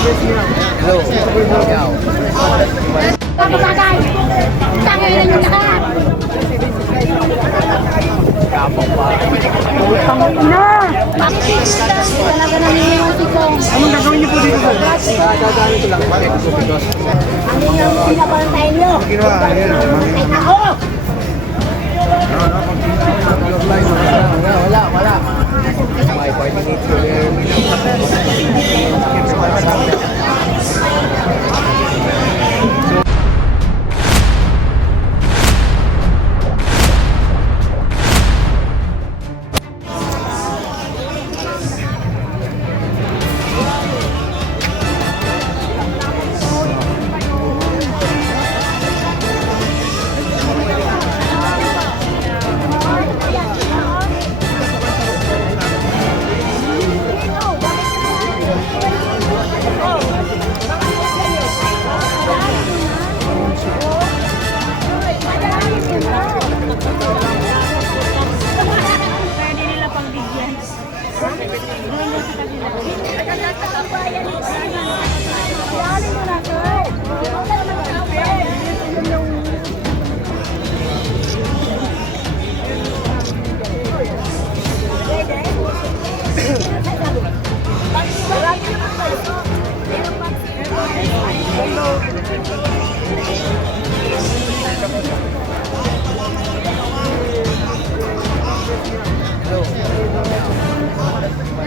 Hello. Ikaw. Kapagagay! Tangilan nyo lahat! Kapag pa. Utang na! Talaga nangyayari ko. Anong gagawin niyo po dito, sir? Dadaanin ko lang. Bakit ko because Ano yung pinapantayin nyo? Ginawa, yan. Ay ako! wala. My party needs to wear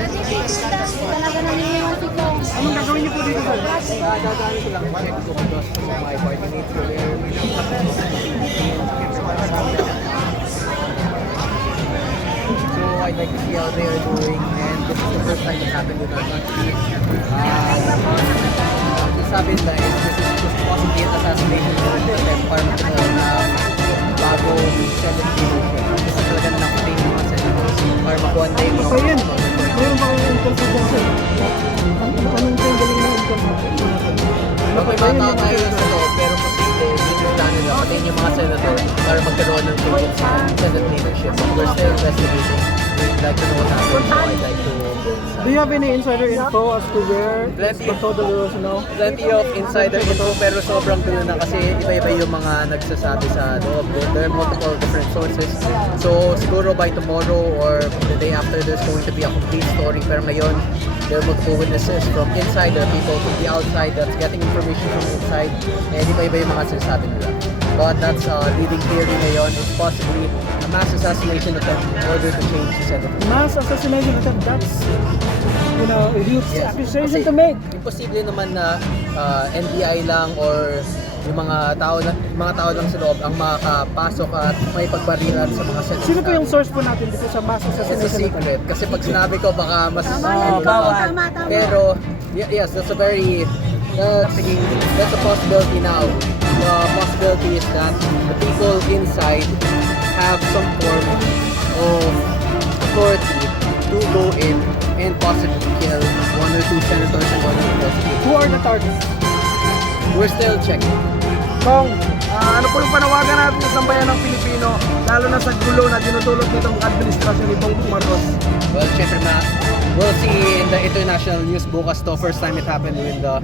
Talaga nangyayari ko. Anong gagawin niyo po dito, sir? Dadaanin ko lang. Bakit ko because my party needs to wear So I'd like to see how they are doing, and this is the first time it happened with our country. Sabi nila is this is just possibly an assassination attempt para magkaroon na bagong Senate leadership. Gusto talaga na nakutin yung mga senators para makuha na yung So yun, mayroon ba kayong inconsistent, sir? Anong galing na inconsistent? May mga tao tayo sa loob, pero posible leader nila pati yung mga senator para magkaroon ng changes sa Senate leadership. So we're still investigating. We'd like to know what happened, so I'd like to go inside. Do you have any insider info as to where Plenty. Bato de Los, no? Plenty of insider info pero sobrang gulo na kasi iba-iba yung mga nagsasabi sa loob. There are multiple different sources. So siguro by tomorrow or the day after there's going to be a complete story. Pero ngayon, there are multiple witnesses from inside, there are people from the outside that's getting information from inside. And iba-iba yung mga sinasabi nila. But that's leading theory ngayon. It's possibly a mass assassination attempt in order to change the Senate. Mass assassination attempt, that's, you know, a huge Yes. accusation Kasi to make. imposible naman na NBI lang or yung mga tao lang sa loob ang makakapasok at may pagbarilan sa mga senators. Sino po yung source po natin dito sa mass It's a assassination attempt? secret. Kasi pag sinabi ko baka mas bawal. Tama. Pero yes, that's a possibility now. The possibility is that the people inside have some form of authority to go in and possibly kill one or two senators and one or two presidents. Who are the targets? We're still checking. Kong, ano po yung panawagan natin sa sambayan ng Pilipino, lalo na sa gulo na dinudulot nitong administrasyon ni Bongbong Marcos? Well, syempre we'll see in the international news bukas to. First time it happened in the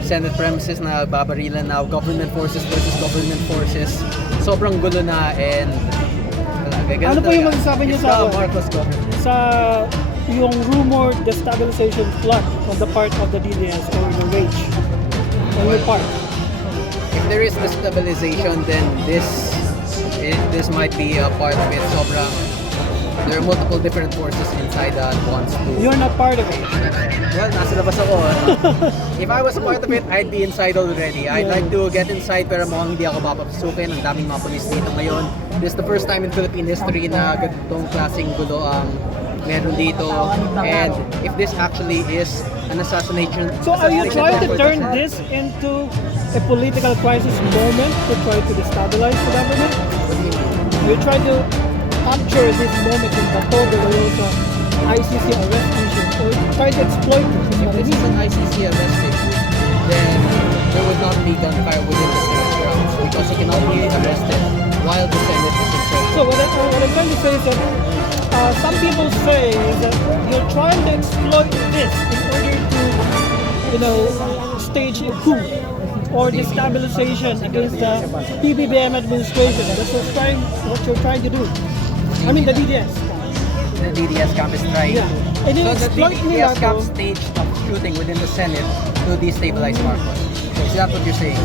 Senate premises na babarilan now. Government forces versus government forces. Sobrang gulo na and Ano po yung masasabi niyo It's sa the Marcos government? sa yung rumored destabilization plot on the part of the DDS or the rage on your part? If there is destabilization, then this might be a part of it. Sobrang there are multiple different forces inside that wants to. You're not part of it. Well, nasa labas ako. If I was a part of it, I'd be inside already. I'd like to get inside pero mukhang hindi ako papapasukin. Ang daming mga police dito ngayon. This is the first time in Philippine history na ganitong klaseng gulo ang meron dito. And if this actually is an assassination... So are you trying to effort, turn this into a political crisis moment to try to destabilize the government? Are you trying to capture this moment in Bato de Rosa ICC arrest mission or try to exploit it? Is If what I this is mean. an ICC arrest issue, then there would not be gunfire within the Senate grounds because you cannot be arrested while the Senate is in session. So what I'm trying to say is that some people say that you're trying to exploit this in order to stage a coup or destabilization against the PBBM administration. That's what you're trying to do. I mean the DDS. The DDS camp is trying Yeah. And So then the exploit nila DDS camp to. staged a shooting within the Senate to destabilize Marcos. Is that what you're saying?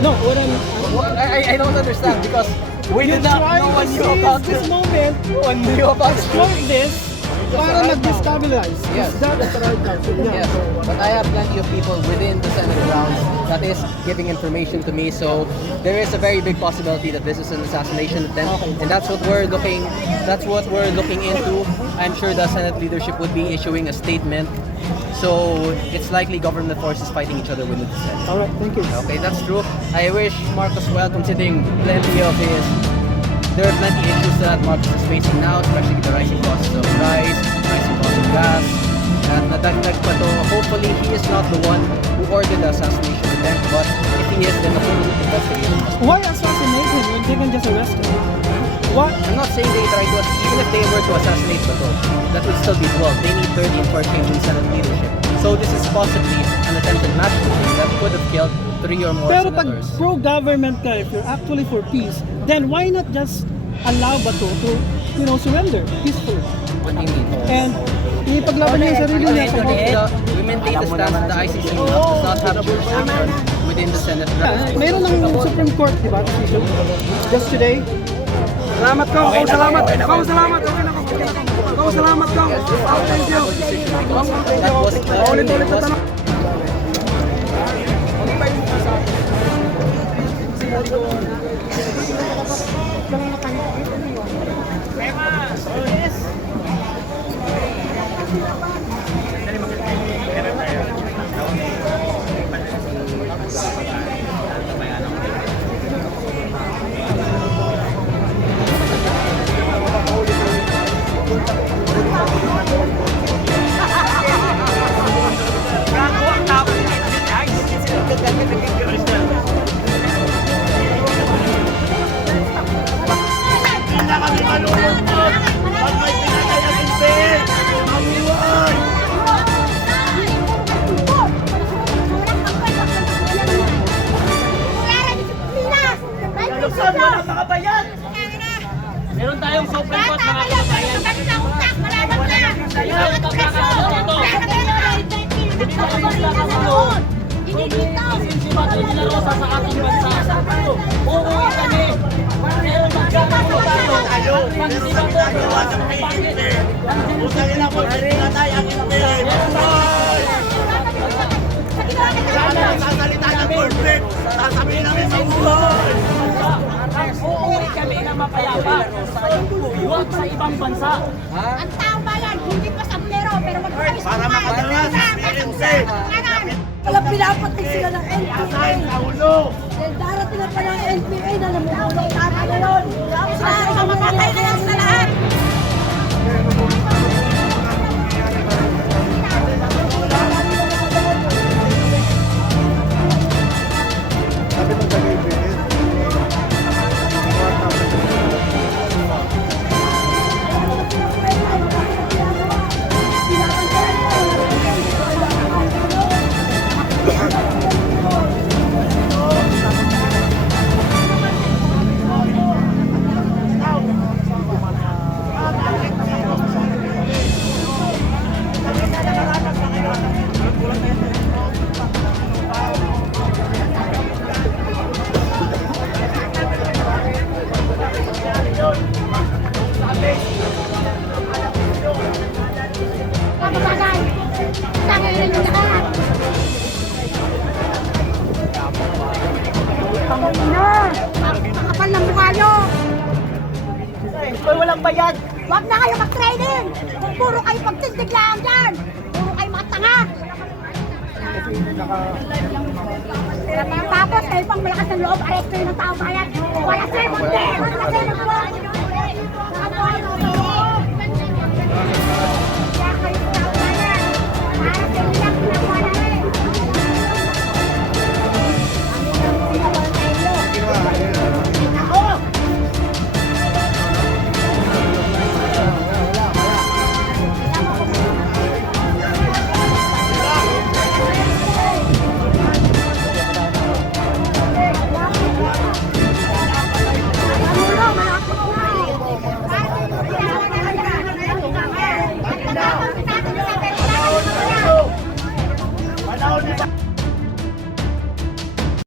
No, what I'm Well, I don't understand because we you're did not trying know to one knew about seize this this. moment, No one knew about exploit this. this para mag-destabilize. Yes. Is that the right answer? Yeah. Yes, but I have plenty of people within the Senate grounds that is giving information to me. So there is a very big possibility that this is an assassination attempt, and that's what we're looking. That's what we're looking into. I'm sure the Senate leadership would be issuing a statement. So it's likely government forces fighting each other within the Senate. All right, thank you. Okay, that's true. I wish Marcos well, considering plenty of his. There are plenty issues that Marcos is facing now, especially the rising costs of rice, rising cost of gas, at nadagdag pa to. Hopefully, he is not the one who ordered the assassination attempt, but if he is, then a full investigation must be. Why assassinate him when they can just arrest him? What? I'm not saying they try to, even if they were to assassinate Bato, that would still be 12. They need 13 for a change in Senate leadership. So this is possibly an attempted match that could have killed 3 or more Pero pag senators. pro-government ka, if you're actually for peace, then why not just allow Bato to, surrender peacefully? What do you mean? And ipaglaban niya yung sarili niya sa We maintain the stance that the ICC does not have jurisdiction within the Senate. Mayroon ng Supreme Court, di ba, decision? Just today. Salamat ko. Okay, salamat. Kau salamat. Okay na ko. Kau salamat ko. Thank you. That was Ulit-ulit na tanong. Meron tayong Supreme Court mga kababayan. Malaman na. Hindi dito. sa ating bansa. Uuwi kami. Meron magkakaroon tayo. Pag hindi ba ito? Usagin ako. Natay ang hindi. Sana sasalita ng corporate. Sasabihin namin sa uloy. Uuwi kami na mapayapa. Huwag sa ibang bansa. Ang tao bayan, hindi pa sablero, pero magpapayos Para makadala sa PNC. Walang pinapatay sila ng NPA. Kasahin sa ulo. Dahil darating na pa ng NPA na namumulong tayo ngayon. Sa mamatay na lang sa lahat. Pagkakagay, tangirin mo lahat. Pangina! Kapal ng mukha nyo! Hoy, walang bayad. Huwag na kayo mag-training! Kung puro kayo pagtindig lang dyan! Puro kayo mga tanga! Tapos kayo pang malakas ng loob, arresto yun ng tao bayan! Wala sa'yo mag-training! Wala sa'yo mag-training!